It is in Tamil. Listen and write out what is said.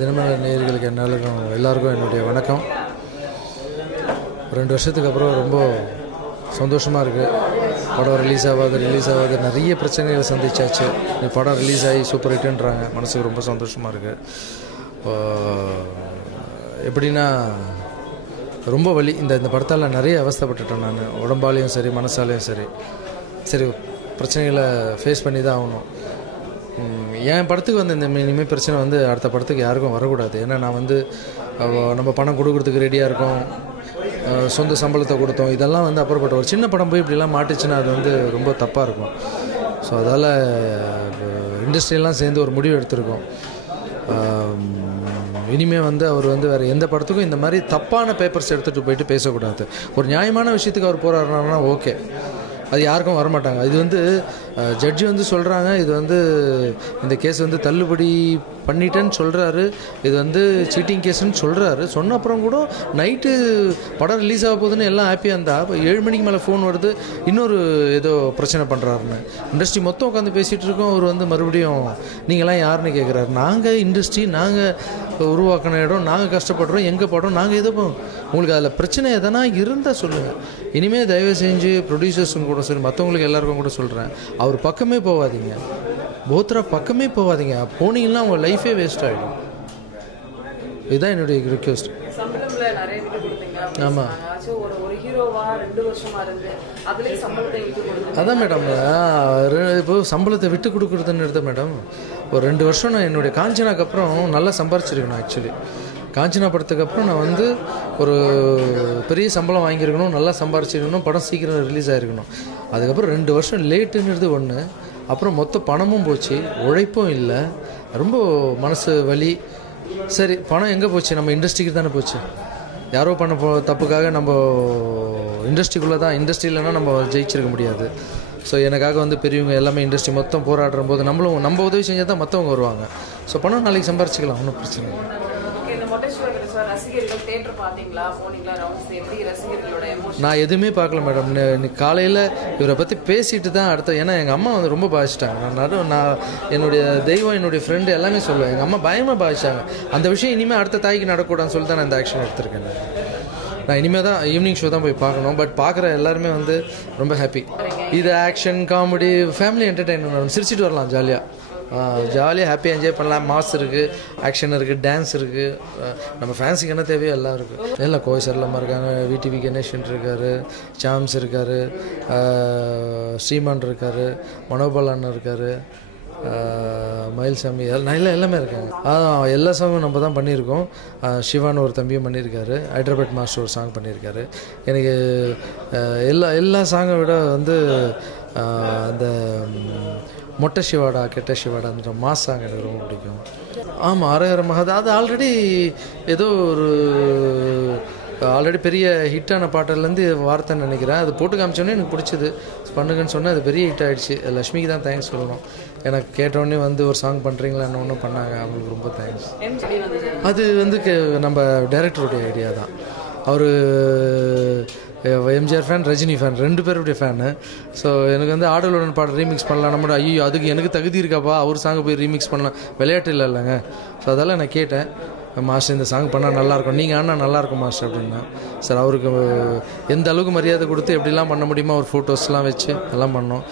தினமலர் நேயர்களுக்கு என்னாலும் எல்லாருக்கும் என்னுடைய வணக்கம். ரெண்டு வருஷத்துக்கு அப்புறம் ரொம்ப சந்தோஷமாக இருக்குது படம் ரிலீஸ் ஆகாது ரிலீஸ் ஆகாது. நிறைய பிரச்சனைகளை சந்திச்சாச்சு. இந்த படம் ரிலீஸ் ஆகி சூப்பர் ஹிட்டுன்றாங்க மனசுக்கு ரொம்ப சந்தோஷமாக இருக்குது எப்படின்னா ரொம்ப வலி. இந்த இந்த படத்தால் நிறைய அவஸ்தைப்பட்டுட்டேன் நான். உடம்பாலையும் சரி மனசாலையும் சரி. சரி பிரச்சனைகளை ஃபேஸ் பண்ணி தான் ஆகணும். என் படத்துக்கு வந்து இந்த இனிமேல் பிரச்சனை வந்து அடுத்த படத்துக்கு யாருக்கும் வரக்கூடாது. ஏன்னா நான் வந்து நம்ம பணம் கொடுக்குறதுக்கு ரெடியாக இருக்கோம். சொந்த சம்பளத்தை கொடுத்தோம். இதெல்லாம் வந்து அப்புறப்பட்ட ஒரு சின்ன படம் போய் இப்படிலாம் மாட்டுச்சுன்னா அது வந்து ரொம்ப தப்பாக இருக்கும். ஸோ அதால் இண்டஸ்ட்ரியெல்லாம் சேர்ந்து ஒரு முடிவு எடுத்திருக்கோம். இனிமேல் வந்து அவர் வந்து வேறு எந்த படத்துக்கும் இந்த மாதிரி தப்பான பேப்பர்ஸ் எடுத்துகிட்டு போயிட்டு பேசக்கூடாது. ஒரு நியாயமான விஷயத்துக்கு அவர் போகிறாருனா ஓகே. அது யாருக்கும் வரமாட்டாங்க. இது வந்து ஜட்ஜி வந்து சொல்கிறாங்க இது வந்து இந்த கேஸ் வந்து தள்ளுபடி பண்ணிட்டேன்னு சொல்கிறாரு இது வந்து சீட்டிங் கேஸ்ன்னு சொல்கிறாரு சொன்ன அப்புறம் கூட நைட்டு படம் ரிலீஸ் ஆக போகுதுன்னு எல்லாம் ஹாப்பியாக இருந்தா இப்போ ஏழு மணிக்கு மேலே ஃபோன் வருது இன்னொரு ஏதோ பிரச்சனை பண்ணுறாருன்னு இண்டஸ்ட்ரி மொத்தம் உட்காந்து பேசிகிட்டு இருக்கோம் அவர் வந்து மறுபடியும் நீங்களாம் யாருன்னு கேட்குறாரு நாங்கள் இண்டஸ்ட்ரி நாங்கள் உருவாக்கின இடம் நாங்கள் கஷ்டப்படுறோம் எங்கள் படம் நாங்கள் எது உங்களுக்கு அதில் பிரச்சனை எதனா இருந்தால் சொல்லுங்கள் இனிமேல் தயவு செஞ்சு ப்ரொடியூசர்ஸும் கூட சரி மற்றவங்களுக்கு எல்லாருக்கும் கூட சொல்கிறேன் அவர் பக்கமே போகாதீங்க. போத்ரா பக்கமே போகாதீங்க. போனீங்கன்னா உங்கள் லைஃபே வேஸ்ட் ஆகிடும் இதுதான் என்னுடைய ரிக்வெஸ்ட் சம்பளம்ல நிறைய விட்டு கொடுத்தீங்க அப்படின்னு ஆமா. சொன்னாங்க. ஆச்சும் ஒரு ஒரு ஹீரோவா ரெண்டு வருஷமா இருந்து அதுலயும் சம்பளத்தை விட்டு கொடுத்தீங்க அதான் மேடம் இப்போ சம்பளத்தை விட்டு கொடுக்குறதுன்னு எடுத்த மேடம் ஒரு ரெண்டு வருஷம் நான் என்னுடைய காஞ்சனாக்கு அப்புறம் நல்லா சம்பாரிச்சிருக்கணும் ஆக்சுவலி காஞ்சனா படத்துக்கு அப்புறம் நான் வந்து ஒரு பெரிய சம்பளம் வாங்கியிருக்கணும் நல்லா சம்பாரிச்சிருக்கணும் படம் சீக்கிரம் ரிலீஸ் ஆகிருக்கணும் அதுக்கப்புறம் ரெண்டு வருஷம் லேட்டுங்கிறது ஒன்று அப்புறம் மொத்த பணமும் போச்சு உழைப்பும் இல்லை. ரொம்ப மனசு வலி. சரி பணம் எங்கே போச்சு? நம்ம இண்டஸ்ட்ரிக்கு தானே போச்சு. யாரோ பண்ண போ தப்புக்காக நம்ம இண்டஸ்ட்ரிக்குள்ளே தான் இண்டஸ்ட்ரி இல்லைன்னா நம்ம ஜெயிச்சிருக்க முடியாது. ஸோ எனக்காக வந்து பெரியவங்க எல்லாமே இண்டஸ்ட்ரி மொத்தம் போராடுற போது நம்மளும் நம்ம உதவி செஞ்சால் தான் மற்றவங்க வருவாங்க. ஸோ பணம் நாளைக்கு சம்பாரிச்சிக்கலாம் ஒன்றும் பிரச்சனை இல்லை. ரசிகர்கள் தேட்டர் போனீங்களா? ரவுண்ட்ஸ் எப்படி ரசிகர்களோட நான் எதுவுமே பார்க்கல மேடம் இன்னைக்கு காலையில் இவரை பற்றி பேசிட்டு தான் அடுத்த ஏன்னா எங்கள் அம்மா வந்து ரொம்ப பாதிச்சிட்டாங்க. நான் நடு நான் என்னுடைய தெய்வம் என்னுடைய ஃப்ரெண்டு எல்லாமே சொல்லுவேன். எங்கள் அம்மா பயமாக பாதிச்சாங்க. அந்த விஷயம் இனிமேல் அடுத்த தாய்க்கு நடக்கூடாதுன்னு சொல்லி தான் நான் இந்த ஆக்ஷன் எடுத்திருக்கேன். நான். இனிமேல் தான் ஈவினிங் ஷோ தான் போய் பார்க்கணும். பட் பார்க்குற எல்லாருமே வந்து ரொம்ப ஹாப்பி இது ஆக்ஷன் காமெடி ஃபேமிலி என்டர்டைன்மெண்ட் சிரிச்சிட்டு வரலாம் ஜாலியாக ஜாலியாக ஹாப்பியாக என்ஜாய் பண்ணலாம். மாஸ் இருக்குது ஆக்ஷன் இருக்குது டான்ஸ் இருக்குது நம்ம ஃபேன்ஸுக்கு என்ன தேவையோ எல்லாம் இருக்குது எல்லாம் கோய் சரளமாக இருக்காங்க விடிவி கணேஷன் இருக்கார் சாம்ஸ் இருக்கார் ஸ்ரீமான் இருக்கார் மனோபால் அண்ணன் இருக்கார் மயில்சாமி எல்லாம் எல்லாம் எல்லாமே இருக்காங்க. அதான் எல்லா சாங்கும் நம்ம தான் பண்ணியிருக்கோம். ஆஹ் சிவான்னு ஒரு தம்பியும் பண்ணியிருக்காரு ஹைட்ராபாத் மாஸ்டர் ஒரு சாங் பண்ணியிருக்காரு. எனக்கு எல்லா எல்லா சாங்கை விட வந்து அந்த மொட்டை சிவாடா கெட்ட சிவாடா அந்த மாஸ் சாங் எனக்கு ரொம்ப பிடிக்கும். ஆமாம் அரகர தான் அது ஆல்ரெடி ஏதோ ஒரு ஆல்ரெடி பெரிய ஹிட்டான பாட்டிலேருந்து வார்த்தைன்னு நினைக்கிறேன். அது போட்டு காமிச்சோன்னே எனக்கு பிடிச்சது. பண்ணுங்கன்னு சொன்னால் அது பெரிய ஹிட் ஆகிடுச்சு லக்ஷ்மிக்கு தான் தேங்க்ஸ் சொல்லணும். எனக்கு கேட்டோடனே வந்து ஒரு சாங் பண்ணுறீங்களா என்ன ஒன்றும் பண்ணாங்க அவங்களுக்கு ரொம்ப தேங்க்ஸ் அது வந்து கே- நம்ம டைரக்டருடைய ஐடியா தான். அவர் எம்ஜிஆர் ஃபேன் ரஜினி ஃபேன் ரெண்டு பேருடைய ஃபேனு ஸோ எனக்கு வந்து ஆடலுடன் பாடல் ரீமிக்ஸ் பண்ணலாம் நம்ம ஐயோ அதுக்கு எனக்கு தகுதி இருக்காப்பா அவர் சாங்கை போய் ரீமிக்ஸ் பண்ணலாம். விளையாட்டு இல்லை இல்லைங்க. ஸோ அதெல்லாம் நான் கேட்டேன். மாஸ்டர் இந்த சாங் பண்ணால் நல்லாயிருக்கும் நீங்கள் ஆனால் நல்லாயிருக்கும் மாஸ்டர் அப்படின்னா. சார் அவருக்கு எந்த அளவுக்கு மரியாதை கொடுத்து எப்படிலாம் பண்ண முடியுமோ அவர் ஃபோட்டோஸ்லாம் வச்சு எல்லாம் பண்ணோம்.